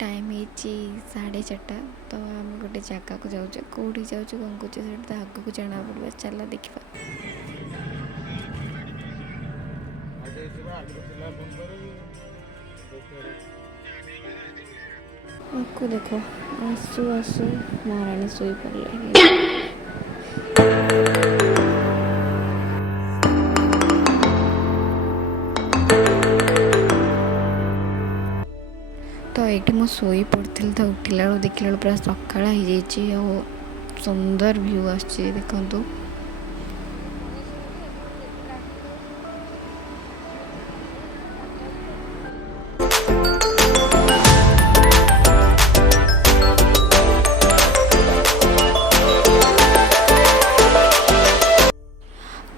Time है 4:30 तो आम गोटे जगह को जाऊँ कौटी जाऊँ कौन कौन तो आग को जाना पड़ा चल देखा आपको देखो आसु आसु महाराणी शोई पड़े तो ये मु शोई पड़ी तो उठिला देखला पूरा सकाळ हो सुंदर व्यू आसछि देखंतु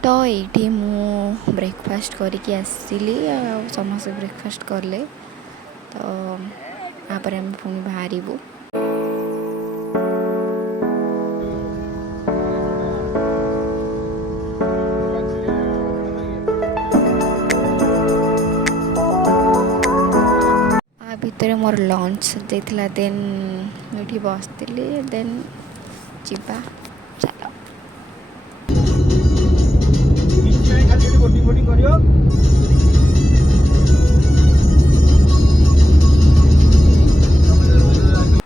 तो ये मु ब्रेकफास्ट करके आसली समस्त ब्रेकफास्ट कले तो आप पुणी बाहर भितर मोर लंच जाइला देन ये बसती देन जीवा चलो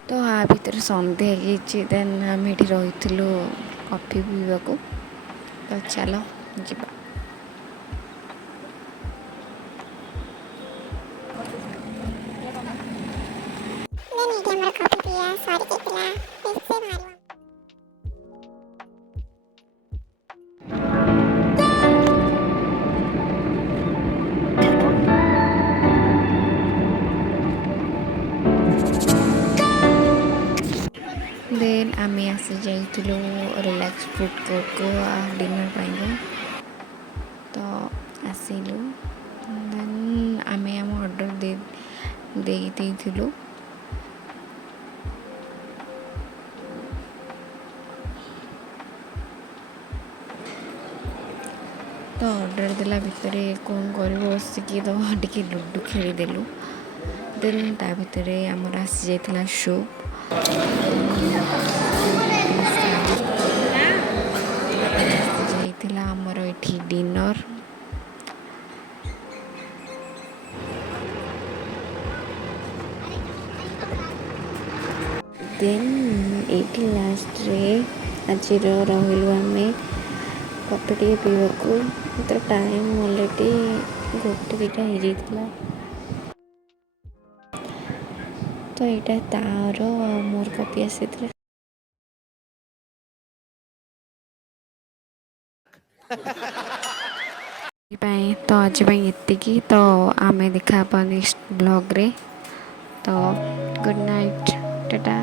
तो आ भितर संध्या देन आम ये रही कॉफी पीवा को तो चलो जीवा देन आमे आसी जाइलु रिलैक्स फूड कोर्ट को डिनर पाइबो तो आसिलु देन आमे आम ऑर्डर देइथिलु तो ऑर्डर देला भितर कौन कर बसिकी तो टी लुडु खेलीदेलु देन ता भितर आमर आसी जाइथिला सूप जाइथिला आमर एठी डिनर देन एटी लास्ट रे आज रहिलु आमे कॉफी टी पीवा को तो टाइम ऑलरेडी गोटे दुटा हो जाइथिला तो यहाँ तार मोर कॉपी आसी तो आज ये तो आमे देखा नेक्स्ट ब्लॉग रे तो गुड नाइट टाटा।